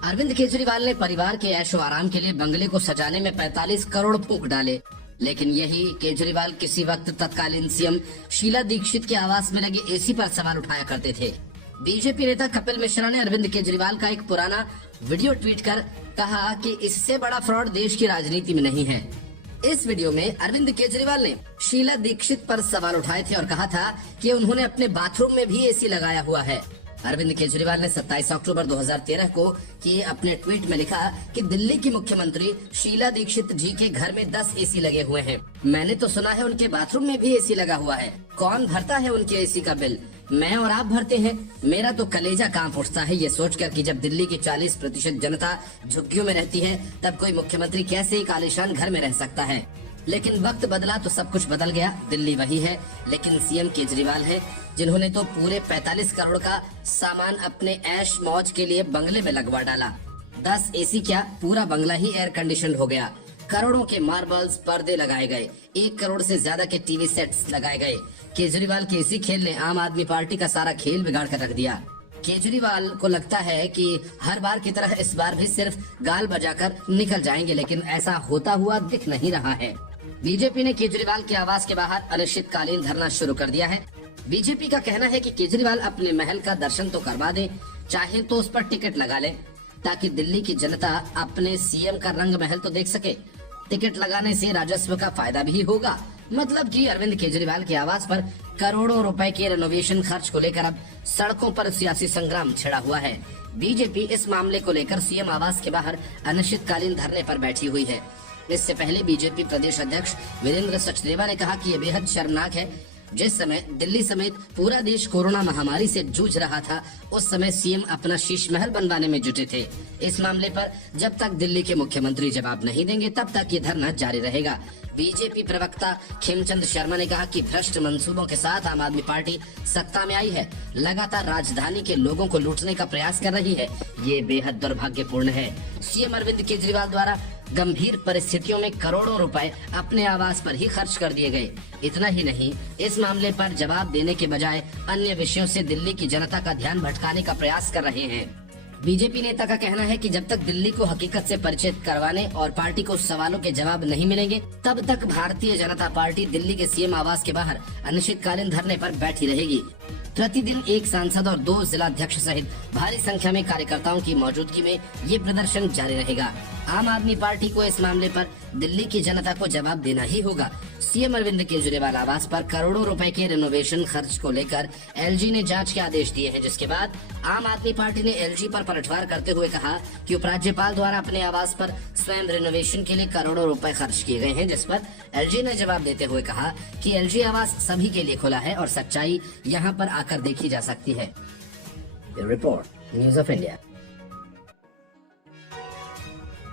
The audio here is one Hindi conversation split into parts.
अरविंद केजरीवाल ने परिवार के ऐशो आराम के लिए बंगले को सजाने में 45 करोड़ फूंक डाले, लेकिन यही केजरीवाल किसी वक्त तत्कालीन सीएम शीला दीक्षित के आवास में लगे एसी पर सवाल उठाया करते थे। बीजेपी नेता कपिल मिश्रा ने अरविंद केजरीवाल का एक पुराना वीडियो ट्वीट कर कहा कि इससे बड़ा फ्रॉड देश की राजनीति में नहीं है। इस वीडियो में अरविंद केजरीवाल ने शीला दीक्षित पर सवाल उठाए थे और कहा था कि उन्होंने अपने बाथरूम में भी एसी लगाया हुआ है। अरविंद केजरीवाल ने 27 अक्टूबर 2013 को किए अपने ट्वीट में लिखा कि दिल्ली की मुख्यमंत्री शीला दीक्षित जी के घर में 10 एसी लगे हुए हैं। मैंने तो सुना है उनके बाथरूम में भी एसी लगा हुआ है। कौन भरता है उनके एसी का बिल? मैं और आप भरते हैं। मेरा तो कलेजा कांप उठता है ये सोचकर कि जब दिल्ली की 40% जनता झुग्गियों में रहती है, तब कोई मुख्यमंत्री कैसे एक आलीशान घर में रह सकता है। लेकिन वक्त बदला तो सब कुछ बदल गया। दिल्ली वही है, लेकिन सीएम केजरीवाल है, जिन्होंने तो पूरे 45 करोड़ का सामान अपने ऐश मौज के लिए बंगले में लगवा डाला। 10 एसी क्या, पूरा बंगला ही एयर कंडीशन हो गया। करोड़ों के मार्बल्स, पर्दे लगाए गए, 1 करोड़ से ज्यादा के टीवी सेट्स लगाए गए। केजरीवाल के इसी खेल ने आम आदमी पार्टी का सारा खेल बिगाड़ कर रख दिया। केजरीवाल को लगता है कि हर बार की तरह इस बार भी सिर्फ गाल बजाकर निकल जाएंगे, लेकिन ऐसा होता हुआ दिख नहीं रहा है। बीजेपी ने केजरीवाल के आवास के बाहर अनिश्चितकालीन धरना शुरू कर दिया है। बीजेपी का कहना है कि केजरीवाल अपने महल का दर्शन तो करवा दे, चाहे तो उस पर टिकट लगा ले, ताकि दिल्ली की जनता अपने सीएम का रंग महल तो देख सके। टिकट लगाने से राजस्व का फायदा भी होगा। मतलब कि अरविंद केजरीवाल के आवास पर करोड़ों रुपए के रेनोवेशन खर्च को लेकर अब सड़कों पर सियासी संग्राम छिड़ा हुआ है। बीजेपी इस मामले को लेकर सीएम आवास के बाहर अनिश्चितकालीन धरने पर बैठी हुई है। इससे पहले बीजेपी प्रदेश अध्यक्ष वीरेंद्र सचदेवा ने कहा कि यह बेहद शर्मनाक है। जिस समय दिल्ली समेत पूरा देश कोरोना महामारी से जूझ रहा था, उस समय सीएम अपना शीश महल बनवाने में जुटे थे। इस मामले पर जब तक दिल्ली के मुख्यमंत्री जवाब नहीं देंगे, तब तक ये धरना जारी रहेगा। बीजेपी प्रवक्ता खेमचंद शर्मा ने कहा कि भ्रष्ट मंसूबों के साथ आम आदमी पार्टी सत्ता में आई है, लगातार राजधानी के लोगों को लूटने का प्रयास कर रही है। ये बेहद दुर्भाग्यपूर्ण है। सीएम अरविंद केजरीवाल द्वारा गंभीर परिस्थितियों में करोड़ों रुपए अपने आवास पर ही खर्च कर दिए गए। इतना ही नहीं, इस मामले पर जवाब देने के बजाय अन्य विषयों से दिल्ली की जनता का ध्यान भटकाने का प्रयास कर रहे हैं। बीजेपी नेता का कहना है कि जब तक दिल्ली को हकीकत से परिचित करवाने और पार्टी को सवालों के जवाब नहीं मिलेंगे, तब तक भारतीय जनता पार्टी दिल्ली के सीएम आवास के बाहर अनिश्चितकालीन धरने पर बैठी रहेगी। प्रतिदिन एक सांसद और 2 जिलाध्यक्ष सहित भारी संख्या में कार्यकर्ताओं की मौजूदगी में ये प्रदर्शन जारी रहेगा। आम आदमी पार्टी को इस मामले पर दिल्ली की जनता को जवाब देना ही होगा। सीएम अरविंद केजरीवाल आवास पर करोड़ों रुपए के रेनोवेशन खर्च को लेकर एलजी ने जांच के आदेश दिए हैं, जिसके बाद आम आदमी पार्टी ने एलजी पर पलटवार करते हुए कहा कि उपराज्यपाल द्वारा अपने आवास पर स्वयं रेनोवेशन के लिए करोड़ों रुपए खर्च किए गए हैं, जिस पर एलजी ने जवाब देते हुए कहा कि एलजी आवास सभी के लिए खुला है और सच्चाई यहाँ पर आकर देखी जा सकती है। Report news of India.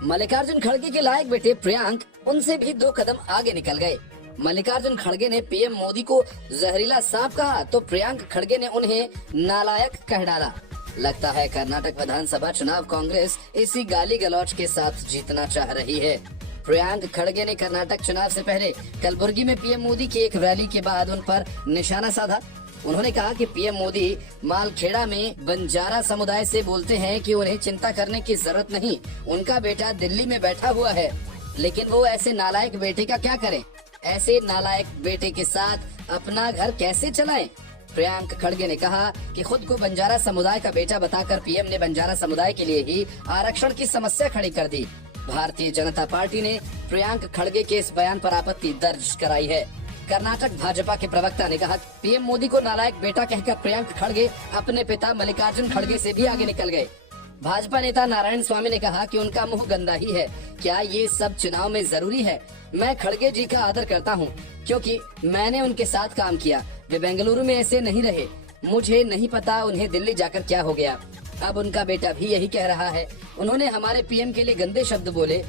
Mallikarjun खड़गे के लायक बेटे प्रियांक उनसे भी 2 कदम आगे निकल गए। मल्लिकार्जुन खड़गे ने पीएम मोदी को जहरीला सांप कहा, तो प्रियांक खड़गे ने उन्हें नालायक कह डाला। लगता है कर्नाटक विधानसभा चुनाव कांग्रेस इसी गाली गलौज के साथ जीतना चाह रही है। प्रियांक खड़गे ने कर्नाटक चुनाव से पहले कलबुर्गी में पीएम मोदी की एक रैली के बाद उन पर निशाना साधा। उन्होंने कहा कि पीएम मोदी मालखेड़ा में बंजारा समुदाय से बोलते हैं कि उन्हें चिंता करने की जरूरत नहीं, उनका बेटा दिल्ली में बैठा हुआ है। लेकिन वो ऐसे नालायक बेटे का क्या करें? ऐसे नालायक बेटे के साथ अपना घर कैसे चलाएं? प्रियांक खड़गे ने कहा कि खुद को बंजारा समुदाय का बेटा बताकर पीएम ने बंजारा समुदाय के लिए ही आरक्षण की समस्या खड़ी कर दी। भारतीय जनता पार्टी ने प्रियांक खड़गे के इस बयान पर आपत्ति दर्ज कराई है। कर्नाटक भाजपा के प्रवक्ता ने कहा पीएम मोदी को नालायक बेटा कहकर प्रियांक खड़गे अपने पिता मल्लिकार्जुन खड़गे से भी आगे निकल गए। भाजपा नेता नारायण स्वामी ने कहा कि उनका मुंह गंदा ही है। क्या ये सब चुनाव में जरूरी है? मैं खड़गे जी का आदर करता हूं, क्योंकि मैंने उनके साथ काम किया। वे बेंगलुरु में ऐसे नहीं रहे। मुझे नहीं पता उन्हें दिल्ली जाकर क्या हो गया। अब उनका बेटा भी यही कह रहा है। उन्होंने हमारे पीएम के लिए गंदे शब्द बोले।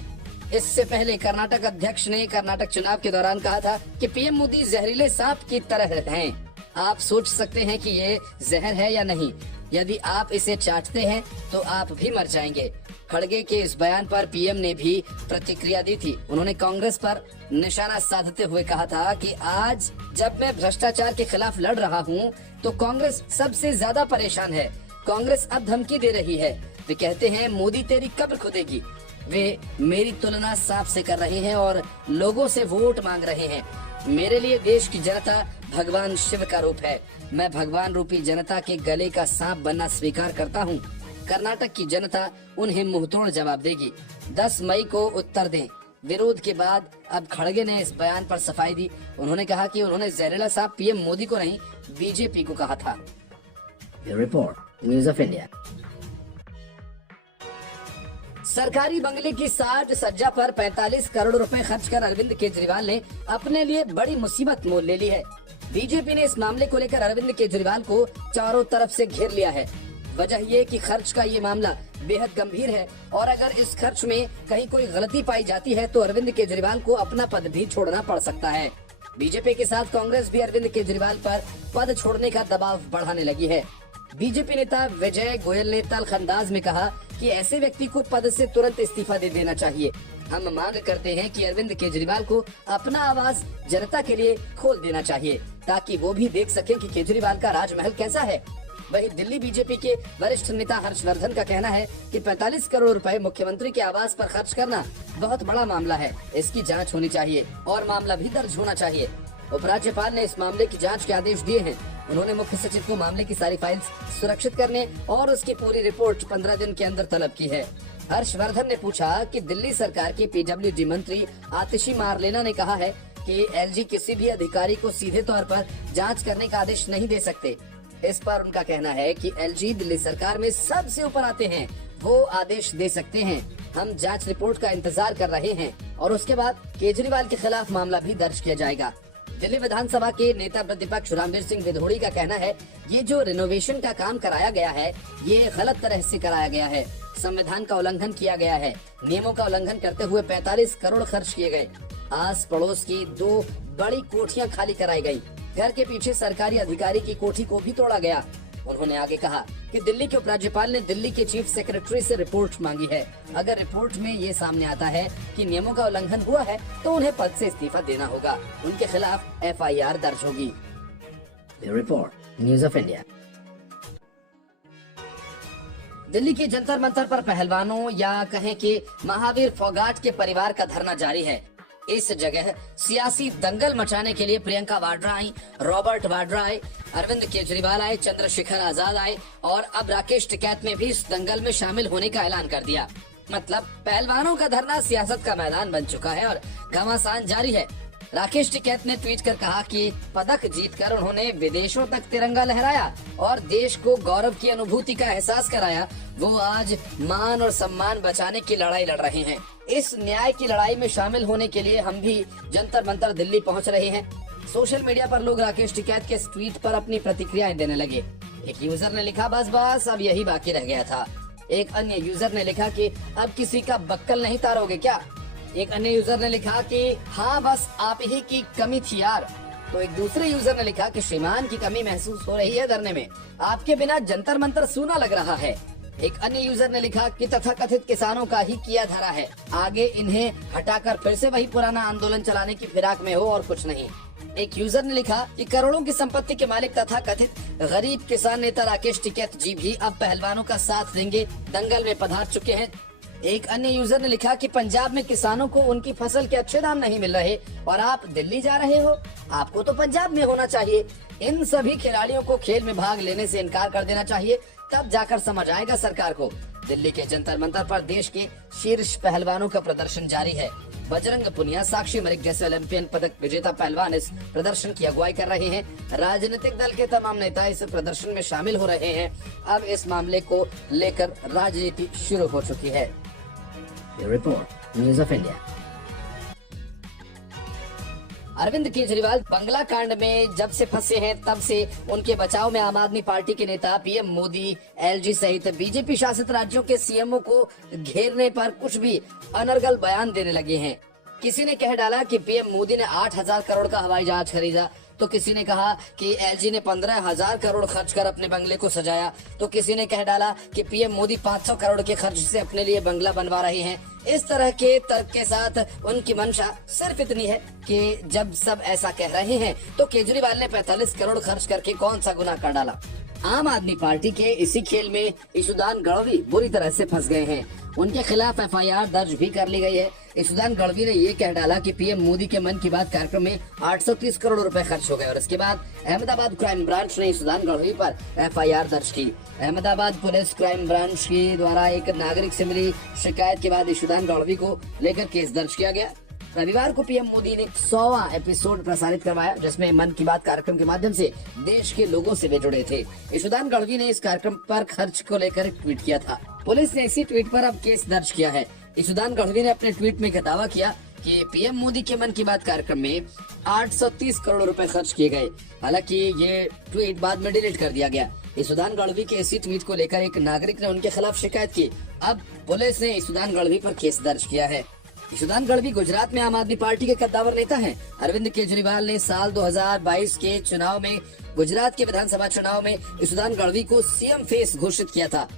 इससे पहले कर्नाटक अध्यक्ष ने कर्नाटक चुनाव के दौरान कहा था कि पीएम मोदी जहरीले सांप की तरह हैं। आप सोच सकते हैं कि ये जहर है या नहीं। यदि आप इसे चाटते हैं तो आप भी मर जाएंगे। खड़गे के इस बयान पर पीएम ने भी प्रतिक्रिया दी थी। उन्होंने कांग्रेस पर निशाना साधते हुए कहा था कि आज जब मैं भ्रष्टाचार के खिलाफ लड़ रहा हूं, तो कांग्रेस सबसे ज्यादा परेशान है। कांग्रेस अब धमकी दे रही है। वे कहते हैं मोदी तेरी कब्र खुदेगी। वे मेरी तुलना सांप से कर रहे हैं और लोगों से वोट मांग रहे हैं। मेरे लिए देश की जनता भगवान शिव का रूप है। मैं भगवान रूपी जनता के गले का सांप बनना स्वीकार करता हूं। कर्नाटक की जनता उन्हें मुंहतोड़ जवाब देगी। 10 मई को उत्तर दें। विरोध के बाद अब खड़गे ने इस बयान पर सफाई दी। उन्होंने कहा कि उन्होंने जहरीला सांप पीएम मोदी को नहीं, बीजेपी को कहा था। Report, news of India. सरकारी बंगले की 60 सज्जा पर 45 करोड़ रुपए खर्च कर अरविंद केजरीवाल ने अपने लिए बड़ी मुसीबत मोल ले ली है। बीजेपी ने इस मामले को लेकर अरविंद केजरीवाल को चारों तरफ से घेर लिया है। वजह ये कि खर्च का ये मामला बेहद गंभीर है और अगर इस खर्च में कहीं कोई गलती पाई जाती है तो अरविंद केजरीवाल को अपना पद भी छोड़ना पड़ सकता है। बीजेपी के साथ कांग्रेस भी अरविंद केजरीवाल पर पद छोड़ने का दबाव बढ़ाने लगी है। बीजेपी नेता विजय गोयल ने तल्ख अंदाज में कहा कि ऐसे व्यक्ति को पद से तुरंत इस्तीफा दे देना चाहिए। हम मांग करते हैं कि अरविंद केजरीवाल को अपना आवाज जनता के लिए खोल देना चाहिए ताकि वो भी देख सके कि केजरीवाल का राजमहल कैसा है। वहीं दिल्ली बीजेपी के वरिष्ठ नेता हर्षवर्धन का कहना है कि 45 करोड़ रुपए मुख्यमंत्री के आवास पर खर्च करना बहुत बड़ा मामला है। इसकी जांच होनी चाहिए और मामला भी दर्ज होना चाहिए। उपराज्यपाल ने इस मामले की जांच के आदेश दिए हैं। उन्होंने मुख्य सचिव को मामले की सारी फाइल्स सुरक्षित करने और उसकी पूरी रिपोर्ट 15 दिन के अंदर तलब की है। हर्षवर्धन ने पूछा कि दिल्ली सरकार के पीडब्ल्यूडी मंत्री आतिशी मारलेना ने कहा है कि एलजी किसी भी अधिकारी को सीधे तौर पर जांच करने का आदेश नहीं दे सकते। इस पर उनका कहना है कि एलजी दिल्ली सरकार में सबसे ऊपर आते हैं, वो आदेश दे सकते हैं। हम जांच रिपोर्ट का इंतजार कर रहे हैं और उसके बाद केजरीवाल के खिलाफ मामला भी दर्ज किया जाएगा। दिल्ली विधानसभा के नेता प्रतिपक्ष रामवीर सिंह विधोड़ी का कहना है ये जो रिनोवेशन का काम कराया गया है ये गलत तरह से कराया गया है। संविधान का उल्लंघन किया गया है। नियमों का उल्लंघन करते हुए 45 करोड़ खर्च किए गए। आस पड़ोस की 2 बड़ी कोठियां खाली कराई गई। घर के पीछे सरकारी अधिकारी की कोठी को भी तोड़ा गया। उन्होंने आगे कहा कि दिल्ली के उपराज्यपाल ने दिल्ली के चीफ सेक्रेटरी से रिपोर्ट मांगी है। अगर रिपोर्ट में ये सामने आता है कि नियमों का उल्लंघन हुआ है तो उन्हें पद से इस्तीफा देना होगा। उनके खिलाफ एफआईआर दर्ज होगी। Report, news of India. Delhi के जंतर मंतर पर पहलवानों या कहें कि महावीर फोगाट के परिवार का धरना जारी है। इस जगह सियासी दंगल मचाने के लिए प्रियंका वाड्रा आई, रॉबर्ट वाड्रा आए, अरविंद केजरीवाल आए, चंद्रशेखर आजाद आए और अब राकेश टिकैत ने भी इस दंगल में शामिल होने का ऐलान कर दिया। मतलब पहलवानों का धरना सियासत का मैदान बन चुका है और घमासान जारी है। राकेश टिकैत ने ट्वीट कर कहा कि पदक जीतकर उन्होंने विदेशों तक तिरंगा लहराया और देश को गौरव की अनुभूति का एहसास कराया। वो आज मान और सम्मान बचाने की लड़ाई लड़ रहे हैं। इस न्याय की लड़ाई में शामिल होने के लिए हम भी जंतर मंतर दिल्ली पहुंच रहे हैं। सोशल मीडिया पर लोग राकेश टिकैत के इस ट्वीट पर अपनी प्रतिक्रियाएं देने लगे। एक यूजर ने लिखा बस अब यही बाकी रह गया था। एक अन्य यूजर ने लिखा कि अब किसी का बक्कल नहीं तारोगे क्या। एक अन्य यूजर ने लिखा कि हाँ बस आप ही की कमी थी यार। तो एक दूसरे यूजर ने लिखा कि श्रीमान की कमी महसूस हो रही है धरने में, आपके बिना जंतर मंतर सूना लग रहा है। एक अन्य यूजर ने लिखा कि तथाकथित किसानों का ही किया धरा है, आगे इन्हें हटाकर फिर से वही पुराना आंदोलन चलाने की फिराक में हो और कुछ नहीं। एक यूजर ने लिखा कि करोड़ों की संपत्ति के मालिक तथा कथित गरीब किसान नेता राकेश टिकैत जी भी अब पहलवानों का साथ देंगे, दंगल में पधार चुके हैं। एक अन्य यूजर ने लिखा कि पंजाब में किसानों को उनकी फसल के अच्छे दाम नहीं मिल रहे और आप दिल्ली जा रहे हो, आपको तो पंजाब में होना चाहिए। इन सभी खिलाड़ियों को खेल में भाग लेने से इनकार कर देना चाहिए, तब जाकर समझ आएगा सरकार को। दिल्ली के जंतर मंतर पर देश के शीर्ष पहलवानों का प्रदर्शन जारी है। बजरंग पुनिया, साक्षी मलिक जैसे ओलंपियन पदक विजेता पहलवान इस प्रदर्शन की अगुवाई कर रहे हैं। राजनीतिक दल के तमाम नेता इस प्रदर्शन में शामिल हो रहे हैं। अब इस मामले को लेकर राजनीति शुरू हो चुकी है। Report, news of India. Arvind Kejriwal बंगला कांड में जब से फंसे हैं तब से उनके बचाव में आम आदमी पार्टी के नेता पीएम मोदी, एलजी सहित बीजेपी शासित राज्यों के सीएमओ को घेरने पर कुछ भी अनर्गल बयान देने लगे हैं। किसी ने कह डाला कि पीएम मोदी ने 8,000 करोड़ का हवाई जहाज खरीदा, तो किसी ने कहा कि एलजी ने 15,000 करोड़ खर्च कर अपने बंगले को सजाया, तो किसी ने कह डाला कि पीएम मोदी 500 करोड़ के खर्च से अपने लिए बंगला बनवा रहे हैं। इस तरह के तर्क के साथ उनकी मंशा सिर्फ इतनी है कि जब सब ऐसा कह रहे हैं तो केजरीवाल ने 45 करोड़ खर्च करके कौन सा गुनाह कर डाला। आम आदमी पार्टी के इसी खेल में ईशुदान गढ़वी बुरी तरह से फंस गए हैं। उनके खिलाफ एफआईआर दर्ज भी कर ली गई है। ईशुदान गढ़वी ने ये कह डाला कि पीएम मोदी के मन की बात कार्यक्रम में 830 करोड़ रुपए खर्च हो गए और इसके बाद अहमदाबाद क्राइम ब्रांच ने ईशुदान गढ़वी पर एफआईआर दर्ज की। अहमदाबाद पुलिस क्राइम ब्रांच के द्वारा एक नागरिक से मिली शिकायत के बाद ईशुदान गढ़वी को लेकर केस दर्ज किया गया। रविवार को पीएम मोदी ने 100वां एपिसोड प्रसारित करवाया, जिसमें मन की बात कार्यक्रम के माध्यम से देश के लोगों से वे जुड़े थे। ईशुदान गढ़वी ने इस कार्यक्रम पर खर्च को लेकर एक ट्वीट किया था। पुलिस ने इसी ट्वीट पर अब केस दर्ज किया है। ईशुदान गढ़वी ने अपने ट्वीट में दावा किया कि पीएम मोदी के मन की बात कार्यक्रम में 830 करोड़ रुपए खर्च किए गए। हालांकि ये ट्वीट बाद में डिलीट कर दिया गया। ईशुदान गढ़वी के इसी ट्वीट को लेकर एक नागरिक ने उनके खिलाफ शिकायत की। अब पुलिस ने ईशुदान गढ़वी पर केस दर्ज किया है। ईशुदान गढ़वी गुजरात में आम आदमी पार्टी के कद्दावर नेता हैं। अरविंद केजरीवाल ने साल 2022 के चुनाव में गुजरात के विधानसभा चुनाव में ईशुदान गढ़वी को सीएम फेस घोषित किया था।